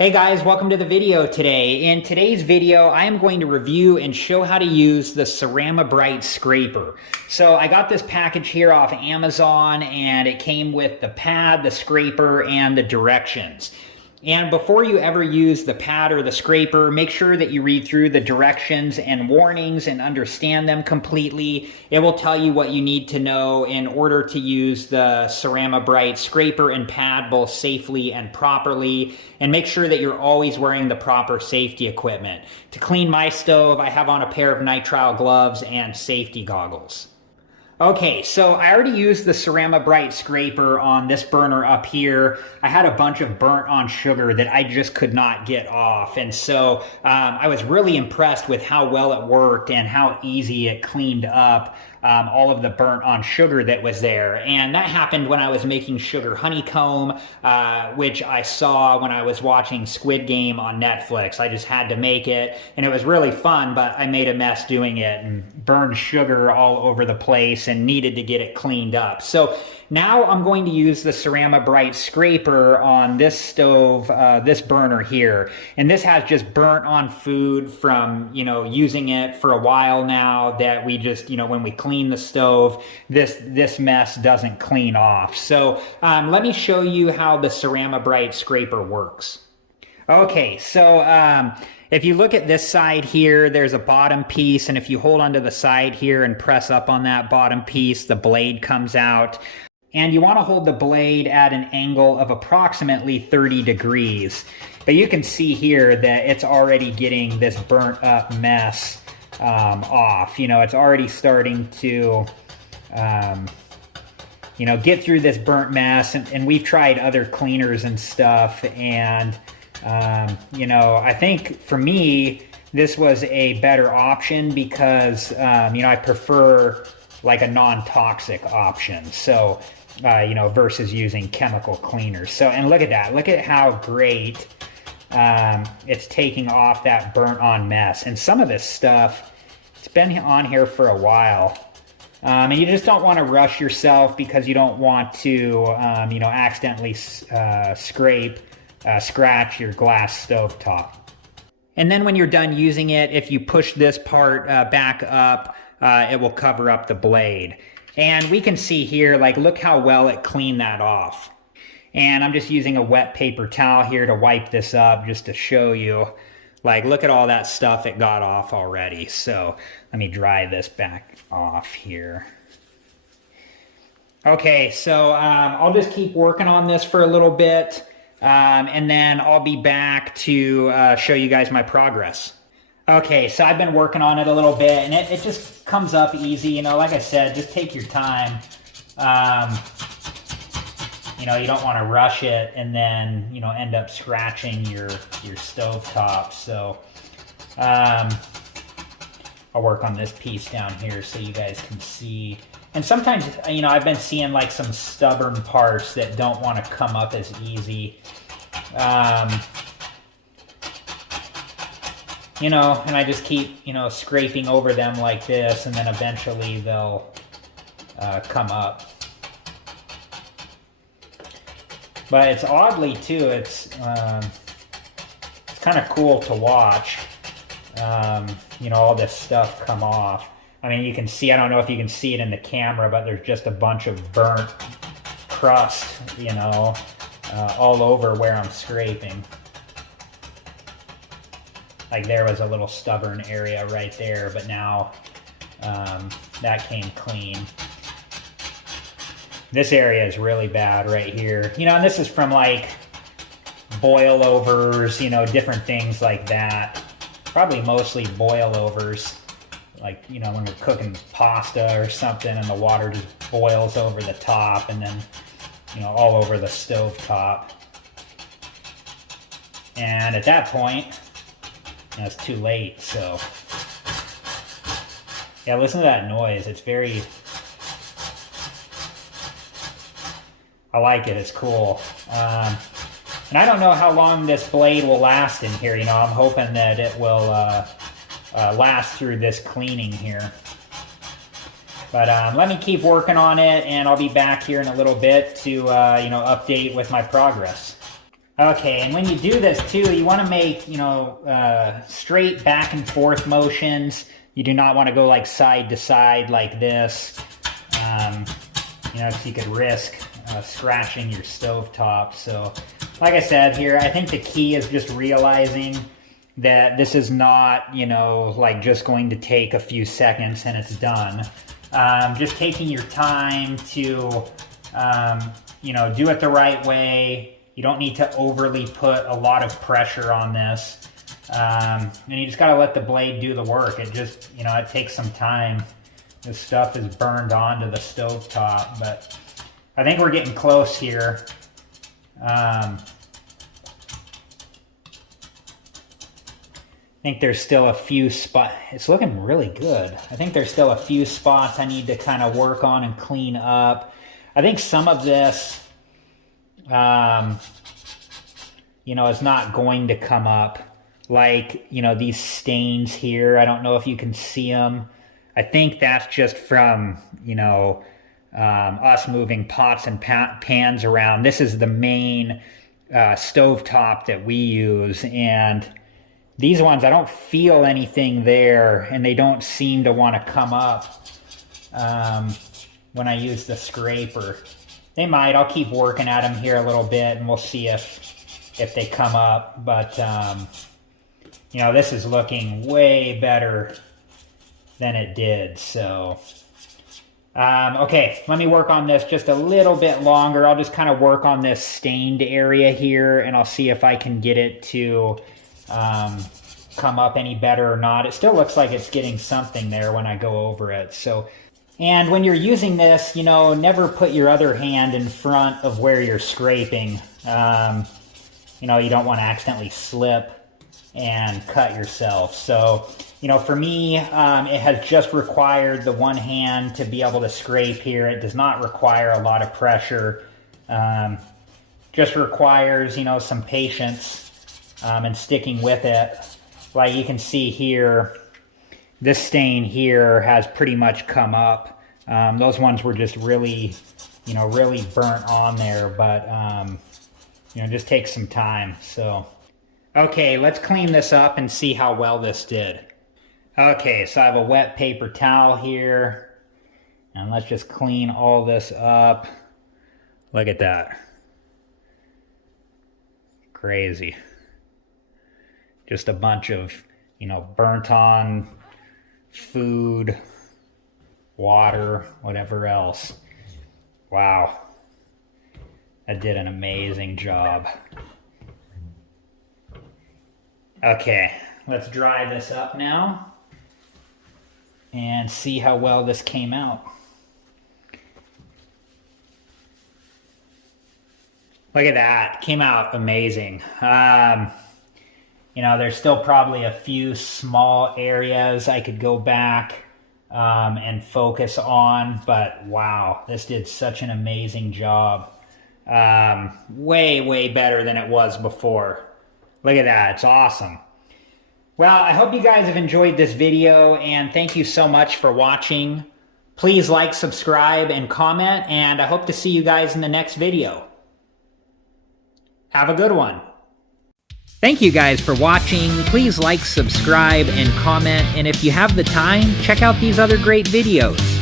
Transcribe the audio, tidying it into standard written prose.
Hey guys, welcome to the video today. In today's video, I am going to review and show how to use the Cerama Bryte Scraper. So I got this package here off Amazon and it came with the pad, the scraper, and the directions. And before you ever use the pad or the scraper, make sure that you read through the directions and warnings and understand them completely. It will tell you what you need to know in order to use the Cerama Bryte Scraper and pad both safely and properly. And make sure that you're always wearing the proper safety equipment. To clean my stove, I have on a pair of nitrile gloves and safety goggles. Okay, so I already used the Cerama Bryte Scraper on this burner up here. I had a bunch of burnt on sugar that I just could not get off. And so I was really impressed with how well it worked and how easy it cleaned up all of the burnt on sugar that was there. And that happened when I was making sugar honeycomb, which I saw when I was watching Squid Game on Netflix. I just had to make it, and it was really fun, but I made a mess doing it and burned sugar all over the place and needed to get it cleaned up. So now I'm going to use the Cerama Bryte Scraper on this stove, this burner here. And this has just burnt on food from, using it for a while now that we just, when we clean the stove, this mess doesn't clean off. So let me show you how the Cerama Bryte Scraper works. Okay, so if you look at this side here, there's a bottom piece, and if you hold onto the side here and press up on that bottom piece, the blade comes out. And you want to hold the blade at an angle of approximately 30 degrees. But you can see here that it's already getting this burnt up mess off. It's already starting to, get through this burnt mess. And we've tried other cleaners and stuff. And, I think for me, this was a better option because, I prefer like a non-toxic option. So, versus using chemical cleaners. So, and look at that. Look at how great it's taking off that burnt on mess. And some of this stuff, it's been on here for a while. And you just don't want to rush yourself because you don't want to, accidentally scratch your glass stovetop. And then when you're done using it, if you push this part back up, it will cover up the blade. And we can see here, look how well it cleaned that off. And I'm just using a wet paper towel here to wipe this up just to show you. Look at all that stuff it got off already. So let me dry this back off here. Okay, so I'll just keep working on this for a little bit. And then I'll be back to show you guys my progress. Okay, so I've been working on it a little bit, and it just comes up easy. Like I said, just take your time. You don't want to rush it and then, end up scratching your stovetop. So I'll work on this piece down here so you guys can see. And sometimes, I've been seeing some stubborn parts that don't want to come up as easy. And I just keep, scraping over them like this, and then eventually they'll come up. But it's oddly, too, it's kind of cool to watch, all this stuff come off. I mean, you can see, I don't know if you can see it in the camera, but there's just a bunch of burnt crust, all over where I'm scraping. There was a little stubborn area right there, but now that came clean. This area is really bad right here. And this is from boilovers, different things like that. Probably mostly boilovers. When you're cooking pasta or something and the water just boils over the top and then, all over the stove top. And at that point, it's too late, so yeah, listen to that noise. It's very, I like it, it's cool. And I don't know how long this blade will last in here. I'm hoping that it will last through this cleaning here. But let me keep working on it, and I'll be back here in a little bit to update with my progress. Okay, and when you do this too, you want to make, straight back and forth motions. You do not want to go like side to side like this, so you could risk scratching your stovetop. So, like I said here, I think the key is just realizing that this is not, like just going to take a few seconds and it's done. Just taking your time to, do it the right way. You don't need to overly put a lot of pressure on this. And you just gotta let the blade do the work. It just, it takes some time. This stuff is burned onto the stovetop, but I think we're getting close here. I think there's still a few spots. It's looking really good. I think there's still a few spots I need to kind of work on and clean up. I think some of this, is not going to come up. Like, these stains here. I don't know if you can see them. I think that's just from, us moving pots and pans around. This is the main stovetop that we use, and these ones, I don't feel anything there, and they don't seem to want to come up when I use the scraper. They might. I'll keep working at them here a little bit, and we'll see if they come up. But, this is looking way better than it did. So, okay, let me work on this just a little bit longer. I'll just kind of work on this stained area here, and I'll see if I can get it to come up any better or not. It still looks like it's getting something there when I go over it. So, and when you're using this, never put your other hand in front of where you're scraping. You don't want to accidentally slip and cut yourself. So, for me, it has just required the one hand to be able to scrape here. It does not require a lot of pressure. Just requires, some patience and sticking with it. Like you can see here, this stain here has pretty much come up. Those ones were just really, really burnt on there, but, just takes some time. So, okay, let's clean this up and see how well this did. Okay, so I have a wet paper towel here, and let's just clean all this up. Look at that. Crazy. Just a bunch of, burnt on food, water, whatever else. Wow. That did an amazing job. Okay, let's dry this up now and see how well this came out. Look at that, came out amazing. There's still probably a few small areas I could go back and focus on, but wow, this did such an amazing job. Way, way better than it was before. Look at that, it's awesome. Well, I hope you guys have enjoyed this video, and thank you so much for watching. Please like, subscribe, and comment, and I hope to see you guys in the next video. Have a good one. Thank you guys for watching. Please like, subscribe, and comment, and if you have the time, check out these other great videos.